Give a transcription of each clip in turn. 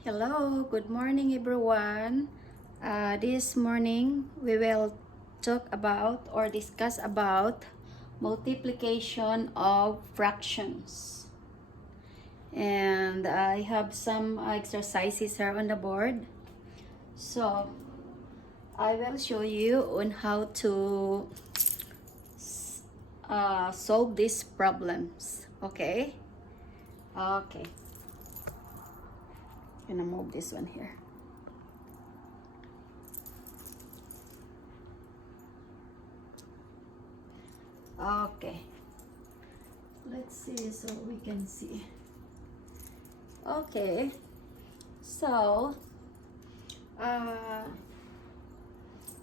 Hello, good morning everyone. This morning we will talk about or discuss about multiplication of fractions. And I have some exercises here on the board. So I will show you on how to solve these problems. Okay? Okay. I'm gonna move this one here. Okay, let's see so we can see. Okay, so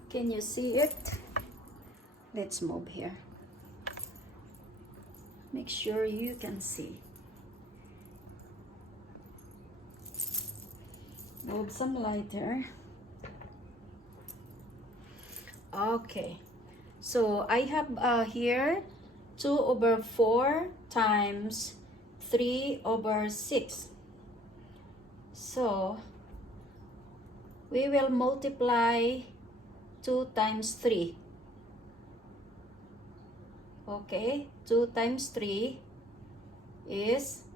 can you see it? Let's move here. Make sure you can see. Move some lighter. Okay, so I have here 2/4 times 3/6. So we will multiply 2 times 3. Okay, 2 times 3 is,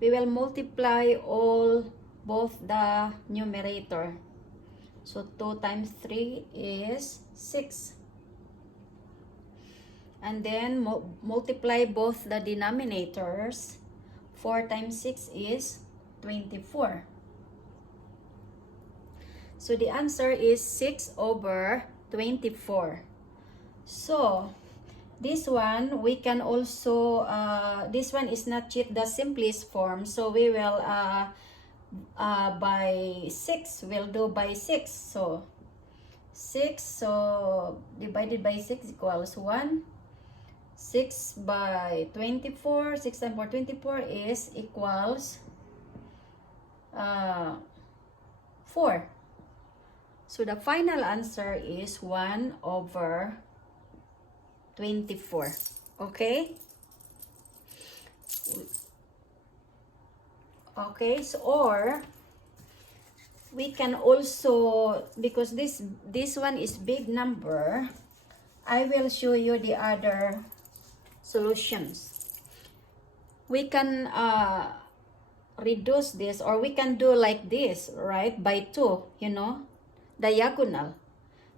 we will multiply both the numerator. So 2 times 3 is 6. And then multiply both the denominators. 4 times 6 is 24. So the answer is 6/24. So this one we can also, this one is not yet the simplest form. So we will by 6, we'll do by 6. So 6, so divided by 6 equals 1. 6 by 24, 6 times 4, 24 is equals 4. So the final answer is 1/24. Okay? Okay, so or we can also, because this one is big number, I will show you the other solutions. We can reduce this, or we can do like this, right? By 2, you know, diagonal.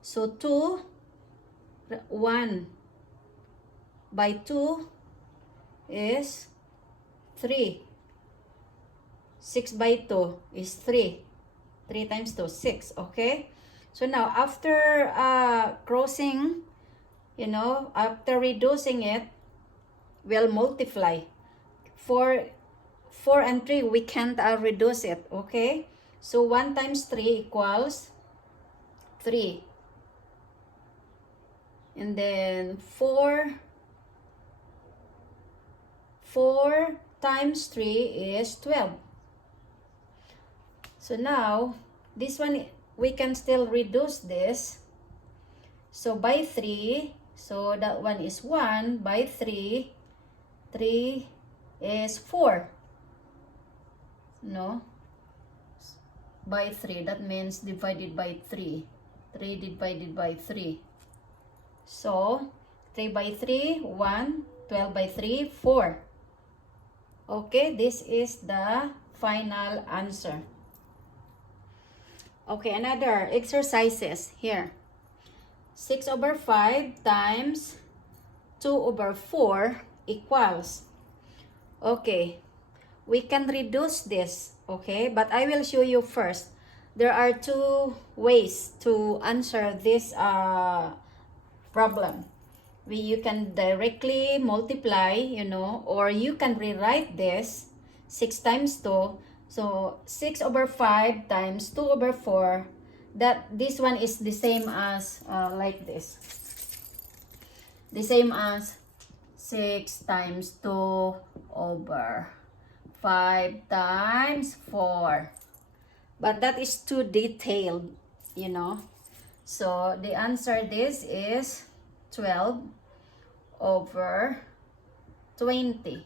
So 2, 1 by 2 is 3. 6 by 2 is 3. 3 times 2, 6. Okay? So now, after crossing, you know, after reducing it, we'll multiply. 4 and 3, we can't reduce it. Okay? So 1 times 3 equals 3. And then 4 times 3 is 12. So now, this one, we can still reduce this. So by 3, so that one is 1 by 3. 3 is 4. No? By 3, that means divided by 3. 3 divided by 3. So, 3 by 3, 1. 12 by 3, 4. Okay, this is the final answer. Okay, another exercises here. 6/5 times 2/4 equals. Okay, we can reduce this, okay? But I will show you first. There are 2 ways to answer this problem. You can directly multiply, you know, or you can rewrite this 6 times 2. So 6/5 times 2/4, that this one is the same as like this. The same as 6 times 2/5 times 4. But that is too detailed, you know. So the answer this is 12/20.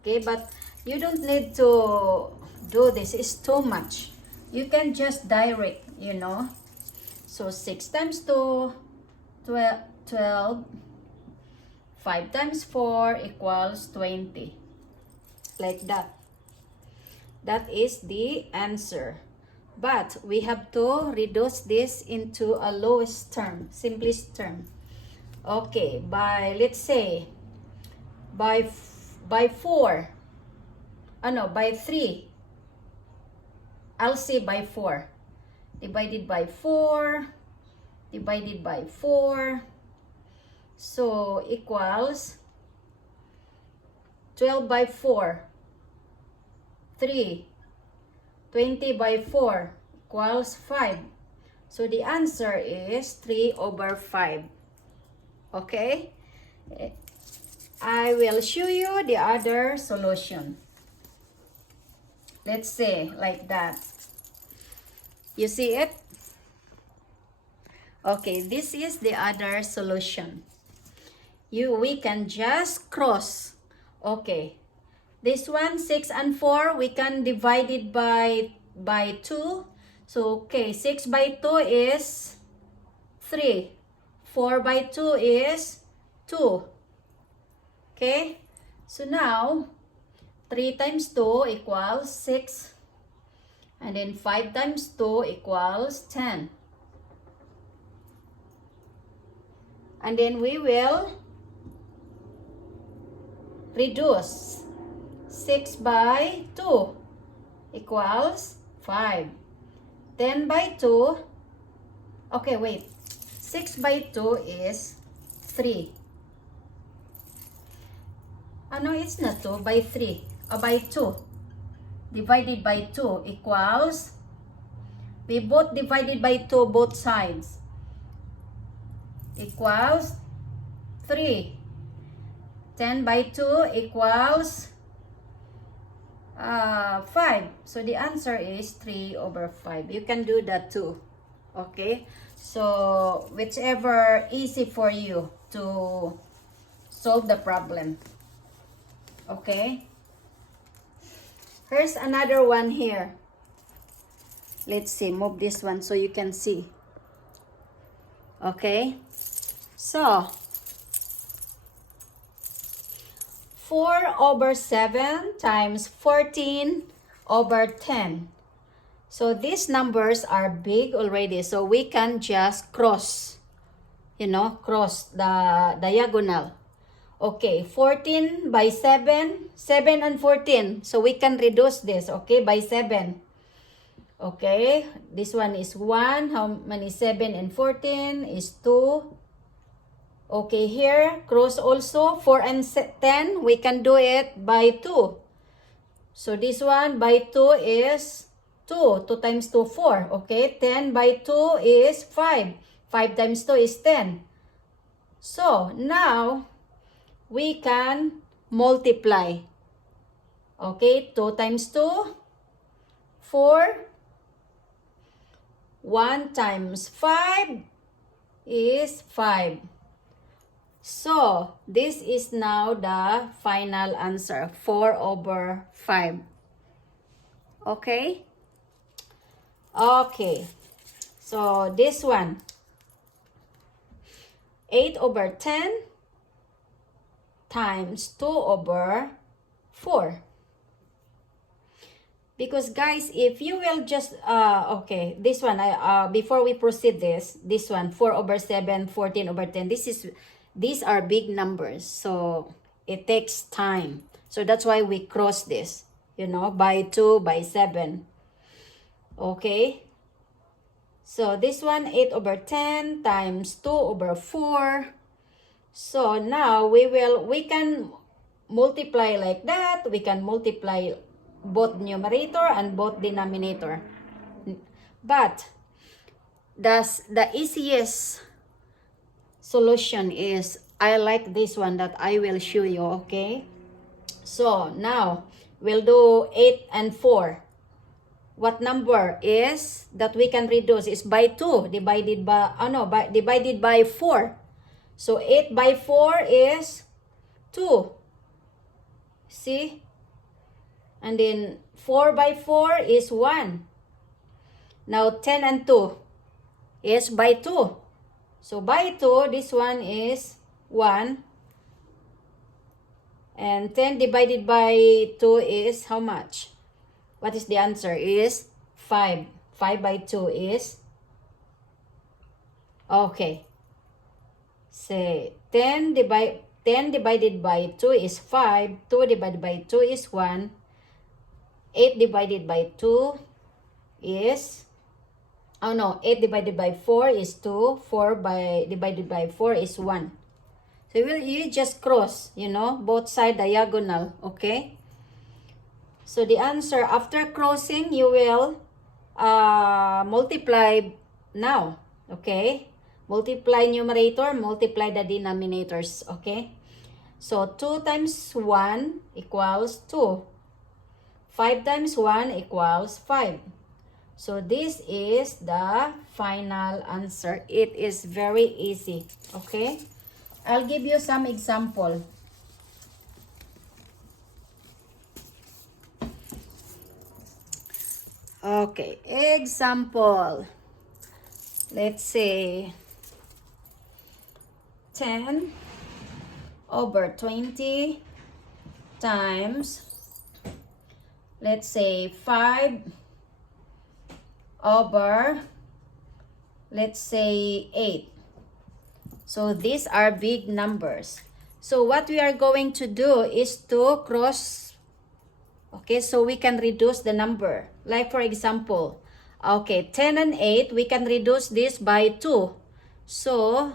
Okay, but you don't need to do this. It's too much. You can just direct, you know. So 6 times 2, 12. 5 times 4 equals 20. Like that. That is the answer. But we have to reduce this into a lowest term, simplest term. Okay, let's say, by 4. By 3. I'll say by 4. Divided by 4. Divided by 4. So, equals 12 by 4. 3. 20 by 4 equals 5. So, the answer is 3/5. Okay? I will show you the other solution. Let's say like that. You see it? Okay, this is the other solution. We can just cross. Okay. This one, 6 and 4, we can divide it by 2. So, okay, 6 by 2 is 3. 4 by 2 is 2. Okay? So, now, 3 times 2 equals 6. And then 5 times 2 equals 10. And then we will reduce. 6 by 2 equals 5. 10 by 2. Okay, wait. 6 by 2 is 3. No, it's not 2. By 3. By 2. Divided by 2 equals. We both divided by 2 both sides. Equals 3. 10 by 2 equals 5. So the answer is 3/5. You can do that too. Okay? So whichever easy for you to solve the problem. Okay? Here's another one here. Let's see. Move this one so you can see. Okay? So 4/7 times 14/10. So these numbers are big already. So we can just cross, cross the diagonal. Okay, 14 by 7, 7 and 14. So we can reduce this, okay, by 7. Okay, this one is 1. How many 7 and 14 is 2. Okay, here, cross also, 4 and 10, we can do it by 2. So this one by 2 is 2. 2 times 2, 4. Okay, 10 by 2 is 5. 5 times 2 is 10. So, now, we can multiply. Okay, 2 times 2, 4. 1 times 5 is 5. So, this is now the final answer, 4/5. Okay? Okay. So, this one, 8/10 times 2/4. Because guys, if you will just, okay, this one, before we proceed this one, 4/7, 14/10, these are big numbers, so it takes time. So that's why we cross this, by 2, by 7. Okay? So this one, 8/10 times 2/4. So now we can multiply like that. We can multiply both numerator and both denominator. But the easiest solution is, I like this one that I will show you, okay? So, now, we'll do 8 and 4. What number is that we can reduce is by 2 divided by 4. So, 8 by 4 is 2. See? And then 4 by 4 is 1. Now 10 and 2 is by 2. So by 2, this one is 1. And 10 divided by 2 is how much? What is the answer? Is 5. 5 by 2 is, okay. Say 10 divided by 2 is 5. 2 divided by 2 is 1. 8 divided by 2 is, oh no, 8 divided by 4 is 2. 4 divided by 4 is 1. So you just cross, you know, both side diagonal, okay? So the answer, after crossing, you will multiply now, okay? Multiply numerator, multiply the denominators, okay? So 2 times 1 equals 2. 5 times 1 equals 5. So this is the final answer. It is very easy, okay? I'll give you some example. Okay, example. Let's say 10 over 20 times, let's say 5 over, let's say 8. So these are big numbers. So what we are going to do is to cross, okay, so we can reduce the number. Like for example, okay, 10 and 8, we can reduce this by 2. So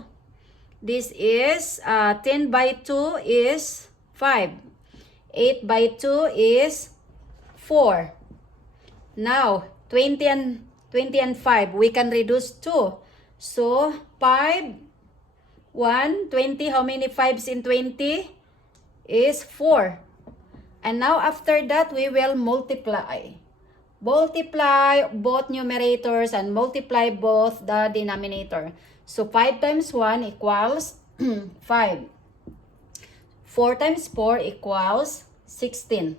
this is 10 by 2 is 5. 8 by 2 is 4. Now 20 and 5, we can reduce 2. So 5, 1, 20, how many 5s in 20? Is 4. And now after that, we will multiply. Multiply both numerators and multiply both the denominator. So 5 times 1 equals 5. 4 times 4 equals 16.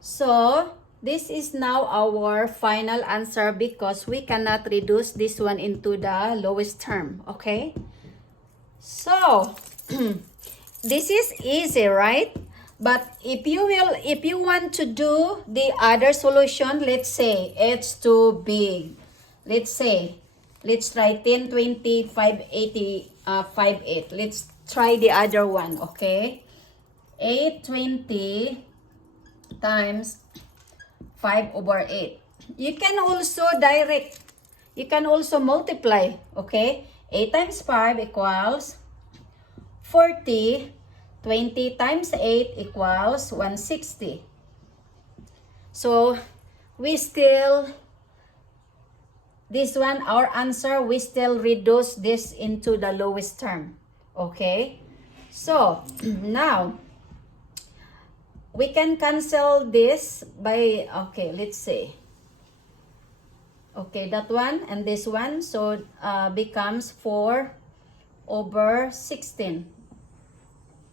So this is now our final answer because we cannot reduce this one into the lowest term, okay? So this is easy, right? But if you want to do the other solution, let's say it's too big. Let's try 10, 20, 5, 80, 5, 8. Let's try the other one, okay? 8, 20 times 5 over 8. You can also multiply, okay? 8 times 5 equals 40. 20 times 8 equals 160. So we still, this one, our answer, we still reduce this into the lowest term, okay? So now we can cancel this by, okay, let's say, okay, that one and this one, so becomes 4 over 16.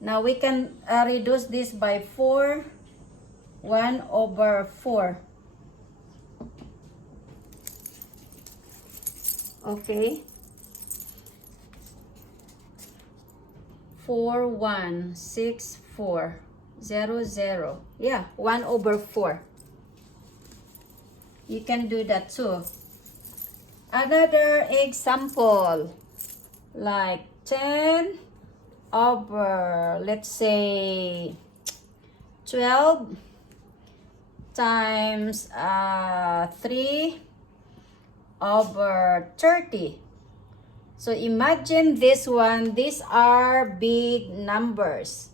Now we can reduce this by 4, 1 over 4. Okay. 4, 1, 6, 4, 0, 0. Yeah, 1 over 4. You can do that too. Another example, like 10 over, let's say 12 times 3 over 30. So imagine this one, these are big numbers.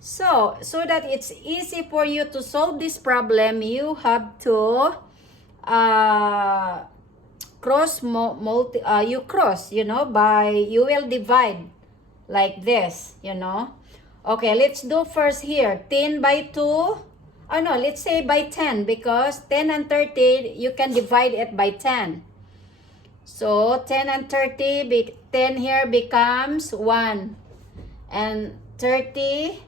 So that it's easy for you to solve this problem, you have to you will divide like this, you know. Okay, let's do first here 10 by 2. Oh no, let's say by 10, because 10 and 30 you can divide it by 10. So 10 and 30, 10 here becomes 1, and 30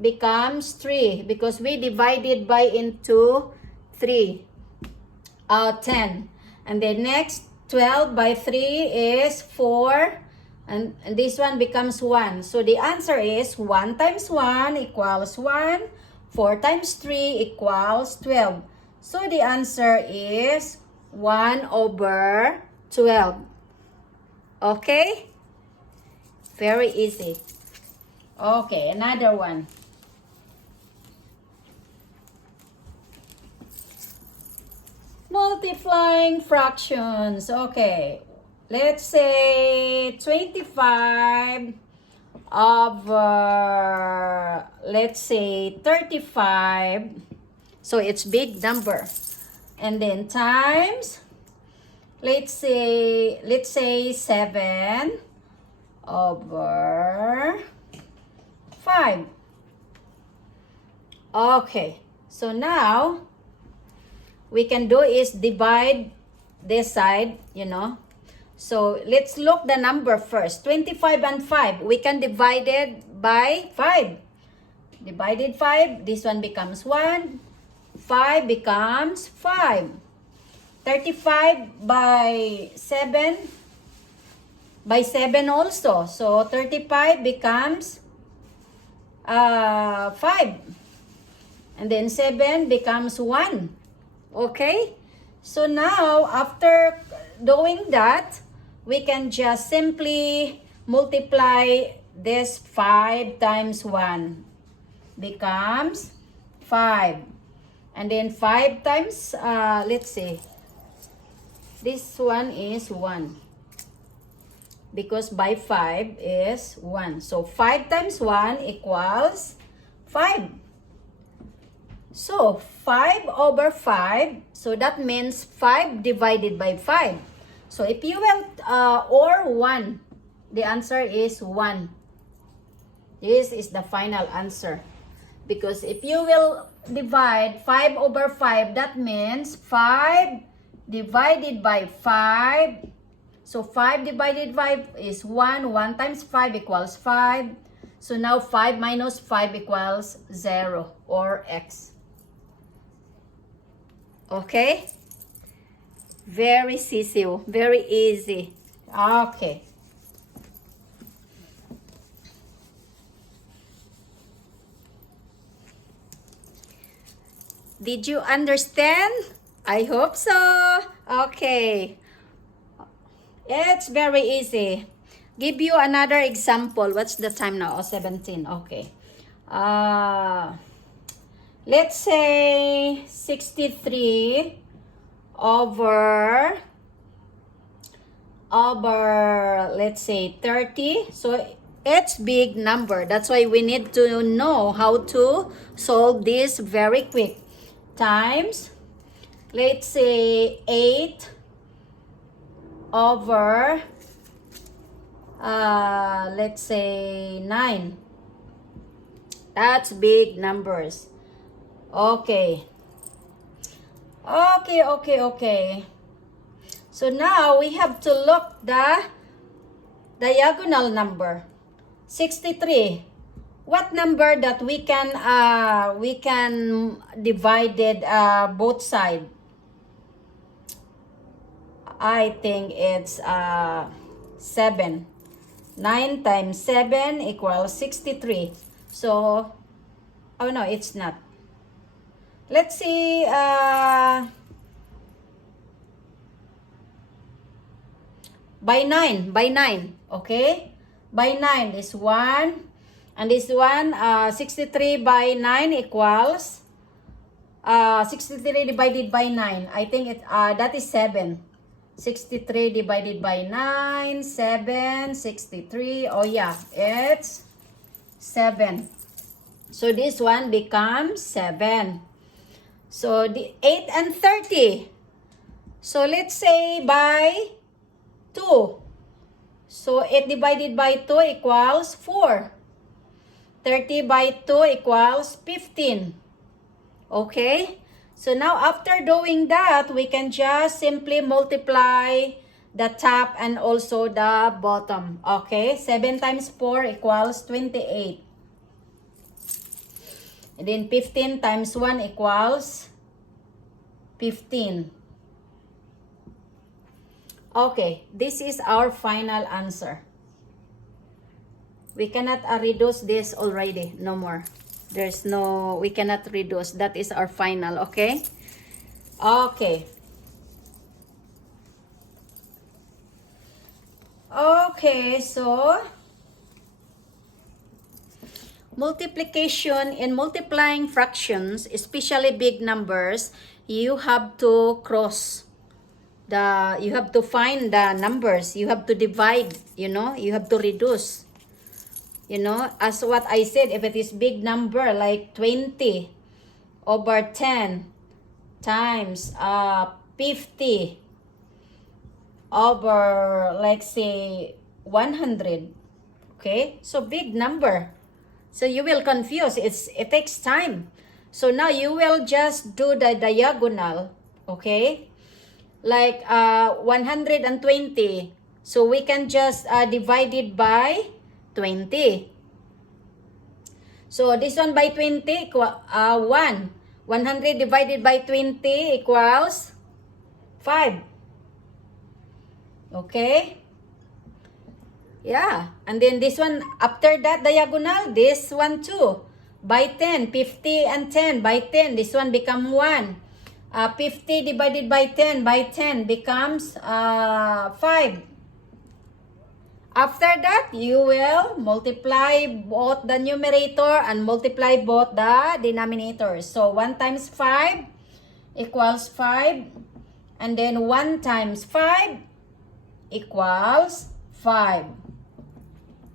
becomes 3 because we divided by into 3. 10. And the next 12 by 3 is 4. And this one becomes 1. So the answer is 1 times 1 equals 1. 4 times 3 equals 12. So the answer is 1 over 12. Okay? Very easy. Okay, another one. Multiplying fractions. Okay. Let's say 25 over, let's say 35. So it's big number. And then times, let's say 7 over 5. Okay. So now, we can do is divide this side, you know. So let's look the number first. 25 and 5. We can divide it by 5. Divided 5. This one becomes 1. 5 becomes 5. 35 by 7. By 7 also. So 35 becomes 5. And then 7 becomes 1. Okay? So now, after doing that, we can just simply multiply this 5 times 1. Becomes 5. And then 5 times, let's see. This one is 1. Because by 5 is 1. So 5 times 1 equals 5. So 5 over 5. So that means 5 divided by 5. So if you will, or 1, the answer is 1. This is the final answer. Because if you will divide 5 over 5, that means 5 divided by 5. So 5 divided by 5 is 1. 1 times 5 equals 5. So now 5 minus 5 equals 0 or x. Okay? Very easy. Okay. Did you understand? I hope so. Okay. It's very easy. Give you another example. What's the time now? Oh, 17. Okay. Let's say 63 over let's say 30. So it's big number. That's why we need to know how to solve this very quick. Times, let's say 8 over let's say 9. That's big numbers. Okay. So now we have to look the diagonal number. 63. What number that we can divide it both sides? I think it's 7. 9 times 7 equals 63. So, oh no, it's not. Let's see, by 9, okay? By 9 is 1, and this one, 63 by 9 equals, 63 divided by 9, I think that is 7. 63 divided by 9, 7, 63, oh yeah, it's 7. So this one becomes 7. So the 8 and 30. So let's say by 2. So 8 divided by 2 equals 4. 30 by 2 equals 15. Okay? So now after doing that, we can just simply multiply the top and also the bottom. Okay? 7 times 4 equals 28. And then 15 times 1 equals 15. Okay, this is our final answer. We cannot reduce this already. No more. There's no, we cannot reduce. That is our final, okay? Okay. Okay, so multiplication and multiplying fractions, especially big numbers, you have to cross the, you have to find the numbers, you have to divide, you know, you have to reduce. You know, as what I said, if it is big number like 20 over 10 times 50 over, like say, 100. Okay, so big number. So you will confuse. It takes time. So now you will just do the diagonal. Okay, like 120. So we can just divide it by 20. So this one by 20 equal 1. 100 divided by 20 equals 5. Okay? Yeah. And then this one, after that diagonal, this one too. By 10, 50 and 10. By 10, this one become 1. 50 divided by 10 becomes 5. After that, you will multiply both the numerator and multiply both the denominators. So 1 times 5 equals 5. And then 1 times 5 equals 5.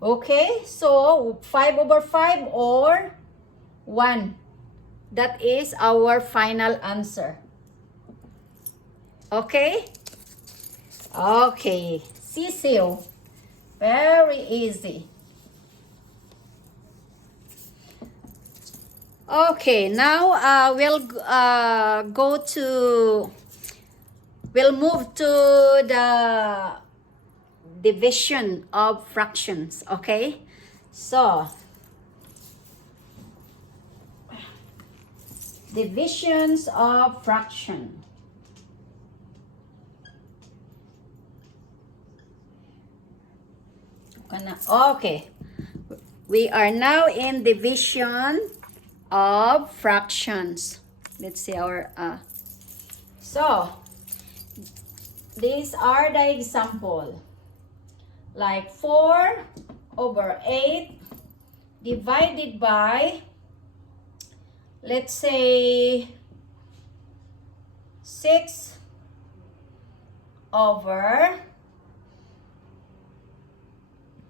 Okay, so 5 over 5 or 1. That is our final answer. Okay? Okay, Cecil. Very easy. Okay, now we'll move to the division of fractions. Okay, so divisions of fraction. Okay, we are now in division of fractions. Let's see our so these are the example, like 4 over 8 divided by, let's say, 6 over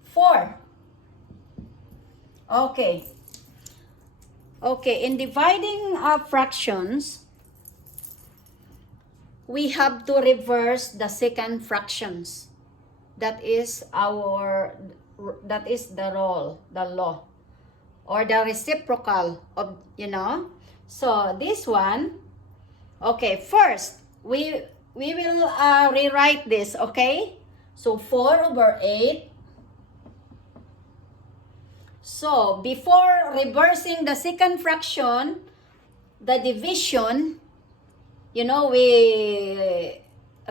4. Okay. Okay, in dividing fractions, we have to reverse the second fractions. That is the law, or the reciprocal of, you know. So this one, okay, first we will rewrite this, okay? So 4 over 8. So, before reversing the second fraction, the division, you know, we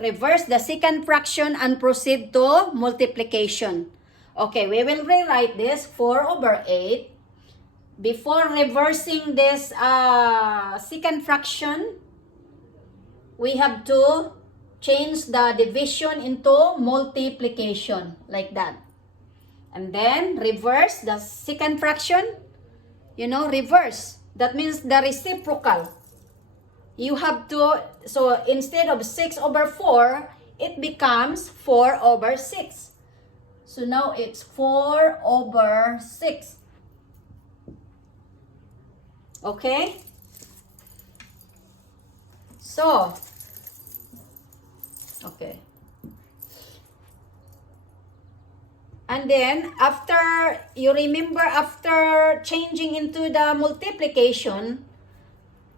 reverse the second fraction and proceed to multiplication. Okay, we will rewrite this 4 over 8. Before reversing this second fraction, we have to change the division into multiplication, like that. And then reverse the second fraction, you know, reverse. That means the reciprocal. You have to, so instead of 6 over 4, it becomes 4 over 6. So now it's 4 over 6. Okay? So, okay. And then, after, you remember, after changing into the multiplication,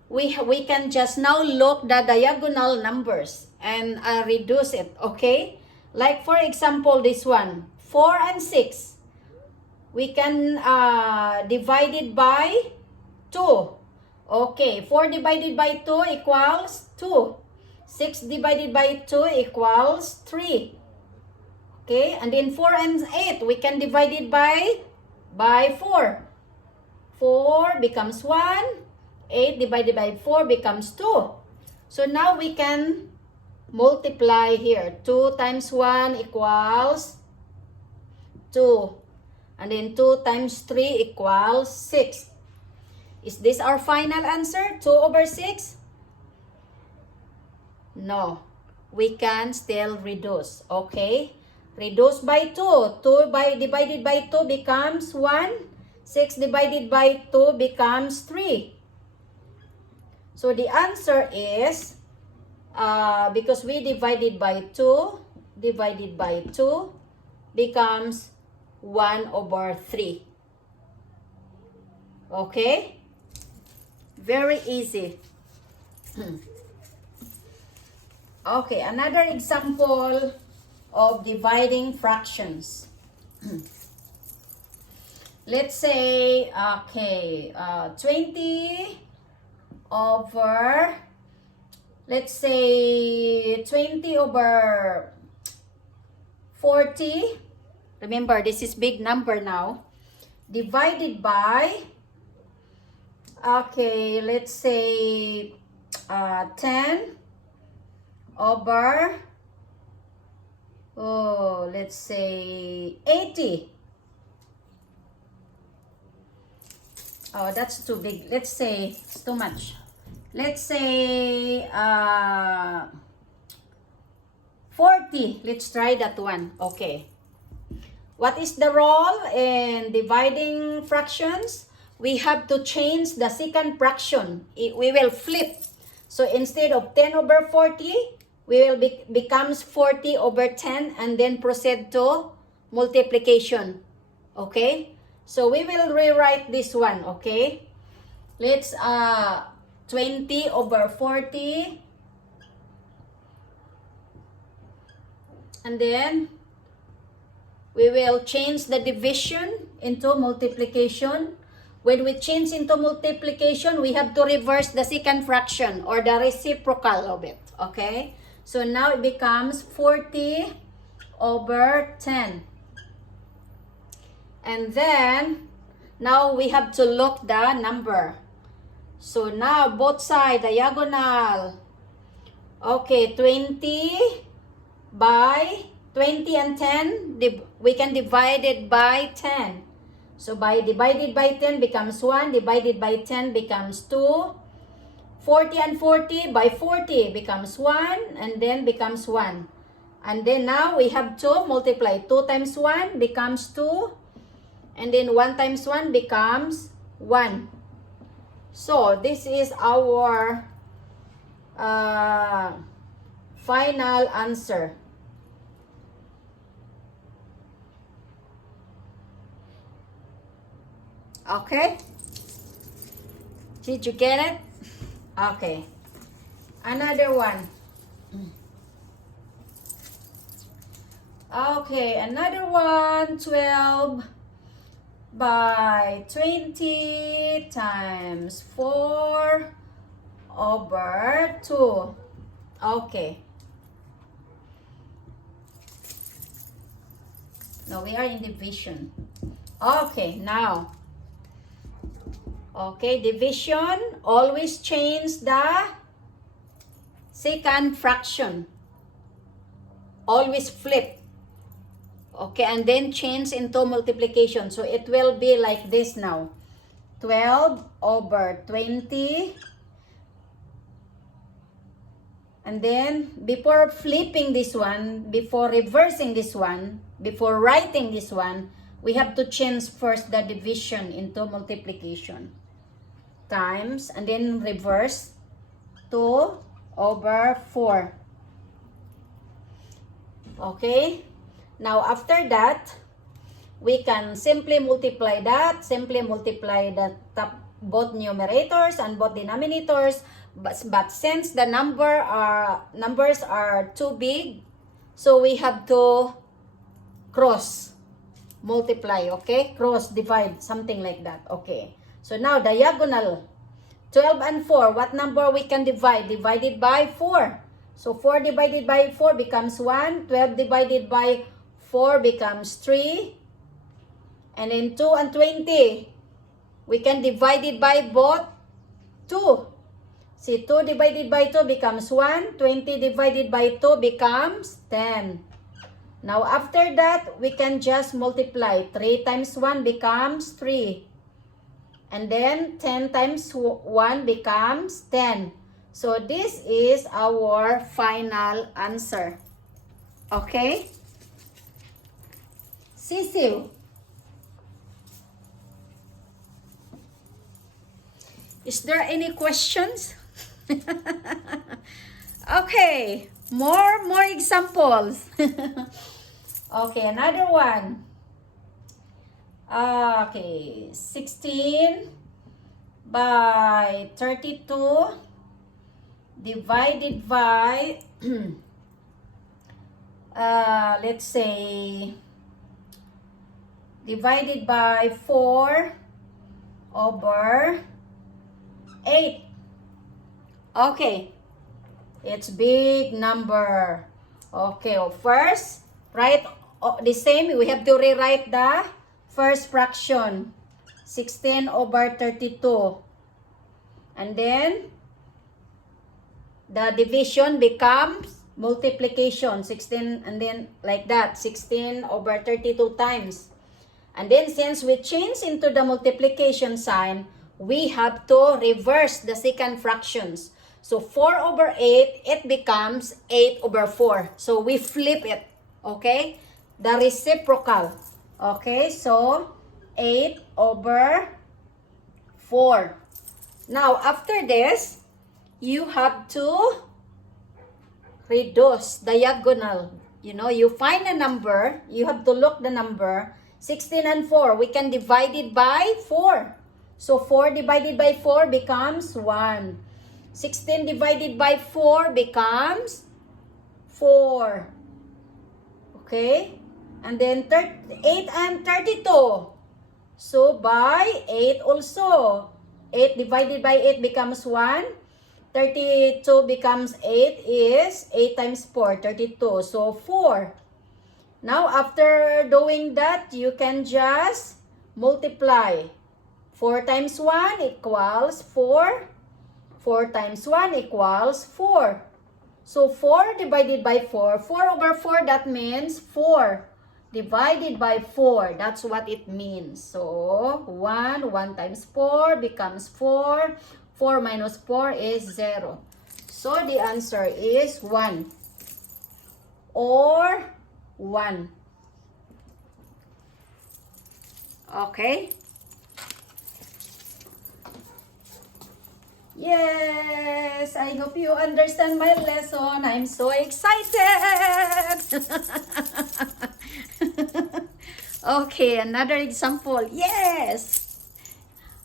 we can just now look the diagonal numbers and reduce it, okay? Like, for example, this one, 4 and 6. We can divide it by 2. Okay, 4 divided by 2 equals 2. 6 divided by 2 equals 3. Okay, and then 4 and 8, we can divide it by 4. 4 becomes 1. 8 divided by 4 becomes 2. So now we can multiply here. 2 times 1 equals 2. And then 2 times 3 equals 6. Is this our final answer? 2 over 6? No. We can still reduce. Okay? Reduce by 2. 2 divided by 2 becomes 1. 6 divided by 2 becomes 3. So the answer is, because we divided by 2 becomes 1 over 3. Okay? Very easy. Okay, another example of dividing fractions. Let's say, okay, 20 over, let's say 20 over 40. Remember, this is big number now. Divided by, okay, let's say 10 over, let's say 80. Oh, that's too big. Let's say it's too much. Let's say 40. Let's try that one. Okay. What is the rule in dividing fractions? We have to change the second fraction. We will flip. So instead of 10 over 40, we will becomes 40 over 10 and then proceed to multiplication. Okay? So we will rewrite this one, okay? Let's 20 over 40. And then we will change the division into multiplication. When we change into multiplication, we have to reverse the second fraction or the reciprocal of it, okay? So now it becomes 40 over 10. And then, now we have to look the number. So now, both sides, diagonal. Okay, 20 by 20 and 10, we can divide it by 10. So divided by 10 becomes 1, divided by 10 becomes 2. 40 and 40 by 40 becomes 1, and then becomes 1. And then now we have to multiply. 2 times 1 becomes 2. And then 1 times 1 becomes 1. So, this is our final answer. Okay? Did you get it? Okay. Another one. Okay, another one. 12 by 20 times 4 over 2. Okay. Now we are in division. Okay, now. Okay, division. Always change the second fraction. Always flip. Okay, and then change into multiplication. So it will be like this now. 12 over 20. And then, before flipping this one, before reversing this one, before writing this one, we have to change first the division into multiplication. Times, and then reverse 2 over 4. Okay? Now, after that, we can simply multiply that, both numerators and both denominators. But since the numbers are too big, so we have to cross multiply, okay? Cross divide, something like that, okay? So now diagonal. 12 and 4, what number we can divide? Divided by 4. So 4 divided by 4 becomes 1. 12 divided by 4 becomes 3. And then 2 and 20, we can divide it by both 2. See, 2 divided by 2 becomes 1. 20 divided by 2 becomes 10. Now after that, we can just multiply. 3 times 1 becomes 3. And then 10 times 1 becomes 10. So this is our final answer. Okay? Sisiu. Is there any questions? Okay. More examples. Okay, another one. Okay, 16 by 32 divided by, let's say, divided by 4 over 8. Okay, it's big number. Okay, first, write the same. We have to rewrite the first fraction, 16 over 32. And then, the division becomes multiplication, 16, and then like that, 16 over 32 times. And then, since we change into the multiplication sign, we have to reverse the second fractions. So, 4 over 8, it becomes 8 over 4. So, we flip it, okay? The reciprocal. Okay, so 8 over 4. Now, after this, you have to reduce diagonal. You know, you find a number, you have to look the number. 16 and 4, we can divide it by 4. So 4 divided by 4 becomes 1. 16 divided by 4 becomes 4. Okay? And then 8 and 32. So by 8 also. 8 divided by 8 becomes 1. 32 becomes 8 is 8 times 4, 32. So 4. Now after doing that, you can just multiply. 4 times 1 equals 4. 4 times 1 equals 4. So 4 divided by 4. 4 over 4, that means 4. Divided by 4, that's what it means. So, 1 times 4 becomes 4. 4 minus 4 is 0. So, the answer is 1. Or 1. Okay? Yes! I hope you understand my lesson. I'm so excited! Okay, another example. Yes!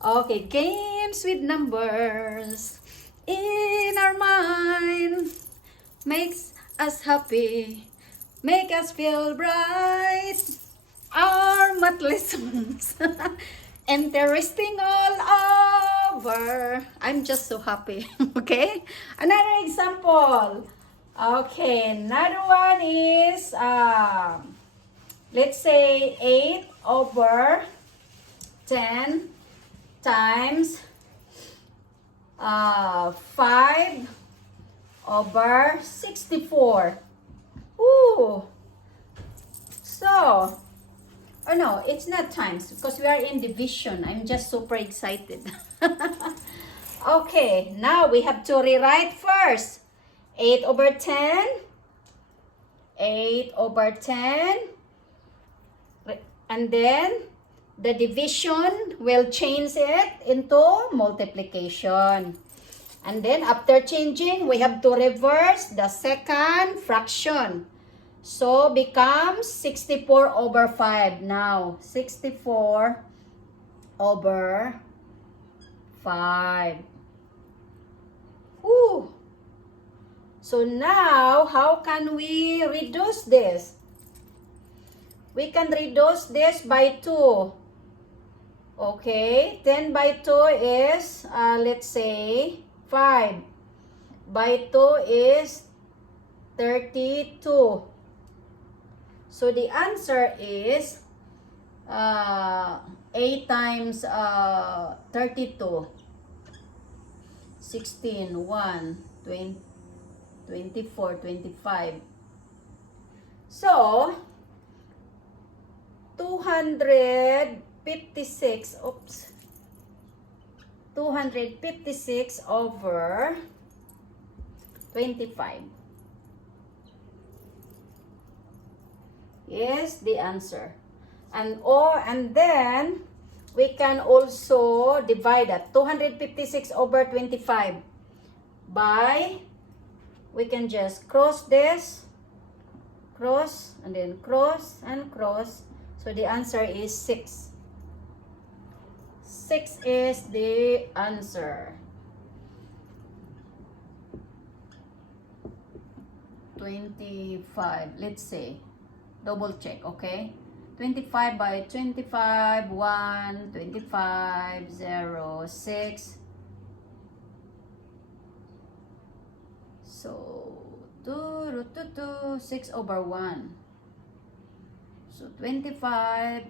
Okay, games with numbers in our mind makes us happy, make us feel bright. Our math lessons interesting all over. I'm just so happy. Okay, another example. Okay, another one is let's say 8 over 10 times 5 over 64. Ooh. So, oh no, it's not times because we are in division. I'm just super excited. Okay, now we have to rewrite first. 8 over 10. 8 over 10. And then, the division will change it into multiplication. And then, after changing, we have to reverse the second fraction. So, becomes 64 over 5 now. 64 over 5. Whew. So, now, how can we reduce this? We can reduce this by 2. Okay, 10 by 2 is, let's say, 5. By 2 is 32. So the answer is 8 times 32. 16, 1, 20, 24, 25. So, 256, oops, 256 over 25 is the answer. And then we can also divide that 256 over 25 by, we can just cross this, cross, and then cross and cross. So the answer is 6. 6 is the answer. 25, let's say, double check, okay? 25 by 25, 1, 25, 0, 6. So, 6 over 1. So, 25,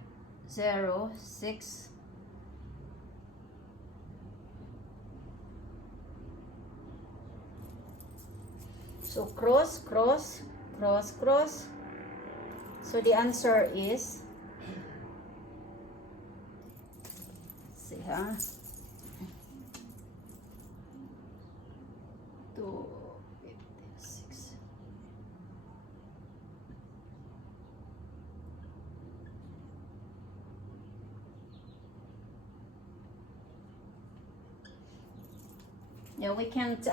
0, 6. So, cross, cross, cross, cross. So, the answer is, see, 256. Yeah, we can't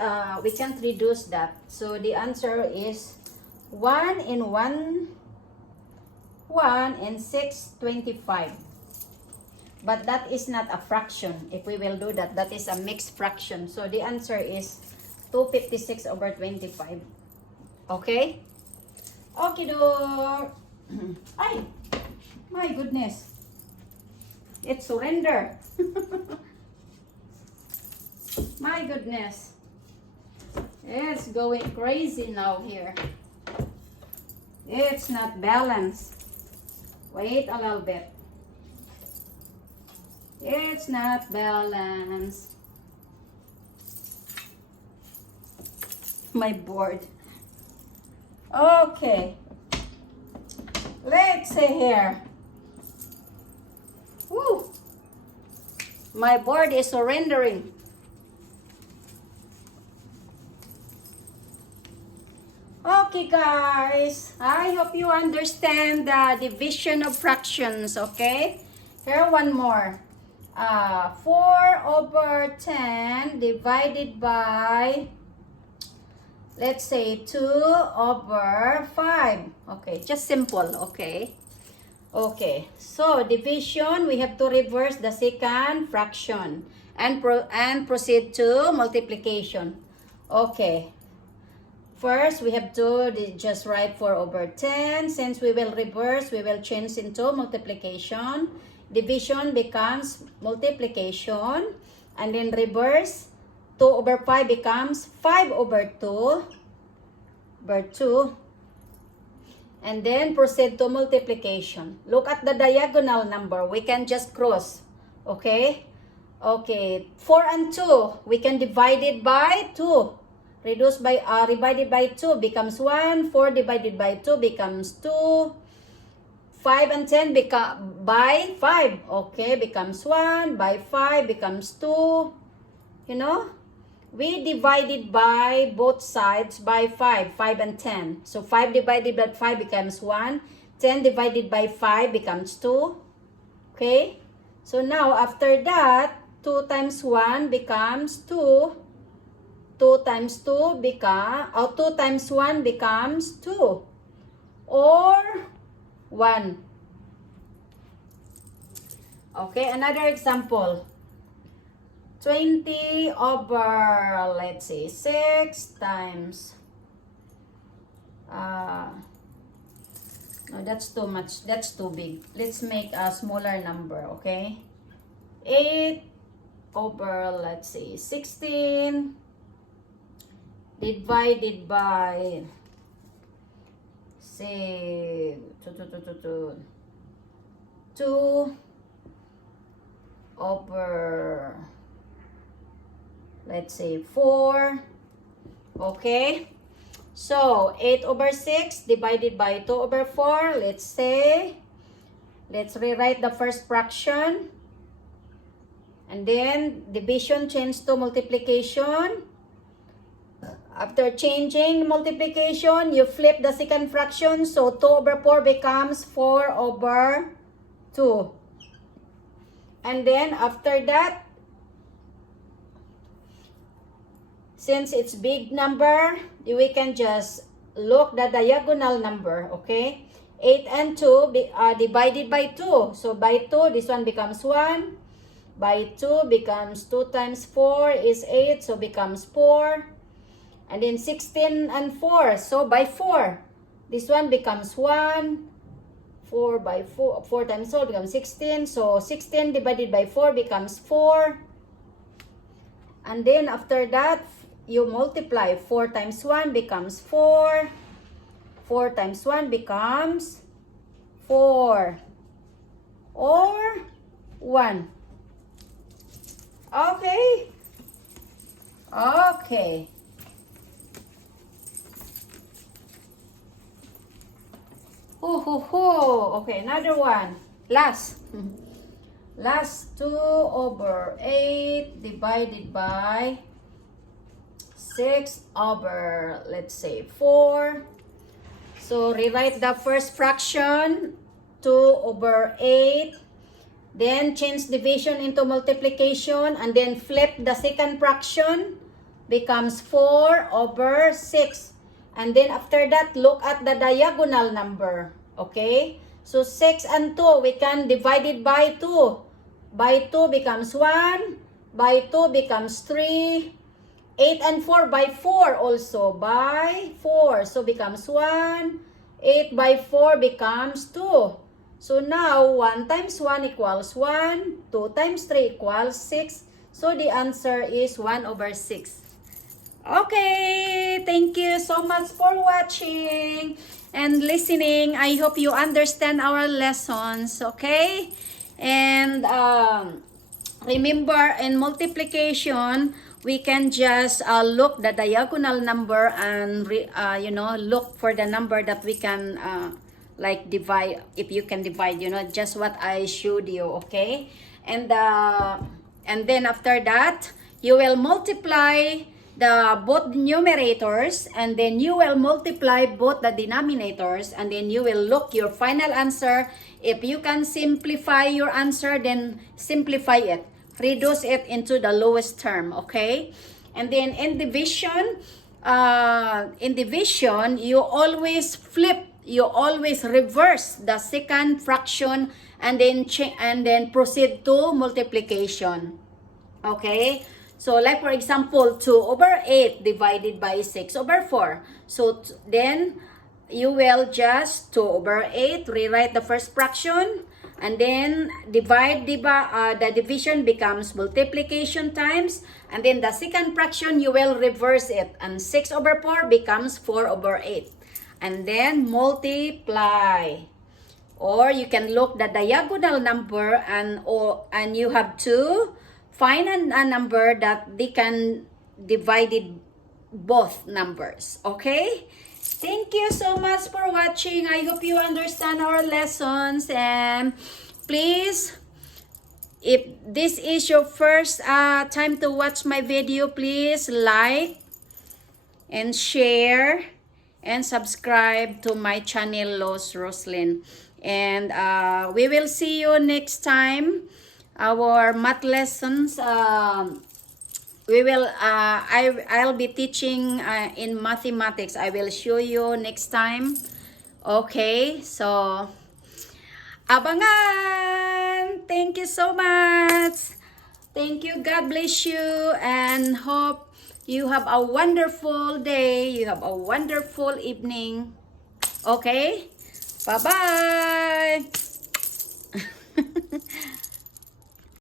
reduce that. So the answer is 1 in 1 and 625. But that is not a fraction. If we will do that, that is a mixed fraction. So the answer is 256 over 25. Okay? Okay, do. Ay, my goodness. It surrender. My goodness. It's going crazy now here. It's not balanced. Wait a little bit. It's not balanced. My board. Okay. Let's see here. Woo. My board is surrendering. Okay, guys. I hope you understand the division of fractions, okay? Here, one more. 4 over 10 divided by, let's say, 2 over 5. Okay, just simple, okay? Okay, so division, we have to reverse the second fraction and proceed to multiplication. Okay. First, we have to just write 4 over 10. Since we will reverse, we will change into multiplication. Division becomes multiplication. And then reverse, 2 over 5 becomes 5 over 2. And then proceed to multiplication. Look at the diagonal number. We can just cross. Okay? Okay. 4 and 2, we can divide it by 2. Reduced by, divided by 2 becomes 1. 4 divided by 2 becomes 2. 5 and 10 become by 5. Okay, becomes 1. By 5 becomes 2. You know, we divided by both sides by 5. 5 and 10. So 5 divided by 5 becomes 1. 10 divided by 5 becomes 2. Okay, so now after that, 2 times 1 becomes 2. 2 times 2 become, 2 times 1 becomes 2 or 1. Okay, another example. 20 over, let's say, 6 times, no, that's too much, that's too big. Let's make a smaller number, okay? 8 over, let's say, 16 divided by, say, 2 over, let's say, 4. Okay? So, 8 over 6 divided by 2 over 4. Let's say, let's rewrite the first fraction. And then, division change to multiplication. After changing multiplication, you flip the second fraction. So, 2 over 4 becomes 4 over 2. And then, after that, since it's big number, we can just look the diagonal number, okay? 8 and 2 divided by 2. So, by 2, this one becomes 1. By 2 becomes 2 times 4 is 8, so becomes 4. And then 16 and 4, so by 4, this one becomes 1. 4 by 4, 4 times 4 becomes 16. So 16 divided by 4 becomes 4. And then after that, you multiply. 4 times 1 becomes 4. 4 times 1 becomes 4. Or 1. Okay. Okay. Okay, another one. Last. Last 2 over 8 divided by 6 over, let's say, 4. So, rewrite the first fraction, 2 over 8. Then, change division into multiplication. And then, flip the second fraction. Becomes 4 over 6. And then, after that, look at the diagonal number. Okay? So, 6 and 2, we can divide it by 2. By 2 becomes 1. By 2 becomes 3. 8 and 4 by 4 also. By 4. So, becomes 1. 8 by 4 becomes 2. So, now, 1 times 1 equals 1. 2 times 3 equals 6. So, the answer is 1 over 6. Okay. Thank you so much for watching and listening. I hope you understand our lessons. Okay? And remember, in multiplication, we can just look the diagonal number and look for the number that we can like divide. If you can divide, just what I showed you. Okay, and then after that, you will multiply both numerators, and then you will multiply both the denominators, and then you will look your final answer. If you can simplify your answer, then simplify it. Reduce it into the lowest term, okay? And then in division, you always flip, you always reverse the second fraction, and then proceed to multiplication. Okay? So like for example, 2 over 8 divided by 6 over 4. So then you will just 2 over 8, rewrite the first fraction, and then divide the division becomes multiplication times, and then the second fraction you will reverse it, and 6 over 4 becomes 4 over 8, and then multiply. Or you can look the diagonal number, and you have to find a number that they can divide it both numbers. Okay? Thank you so much for watching. I hope you understand our lessons. And please, if this is your first time to watch my video, please like and share and subscribe to my channel, Luz Roslyn. And we will see you next time. Our math lessons, I'll be teaching in mathematics. I will show you next time. Okay, so abangan. Thank you so much. Thank you. God bless you, and hope you have a wonderful day. You have a wonderful evening. Okay, bye bye.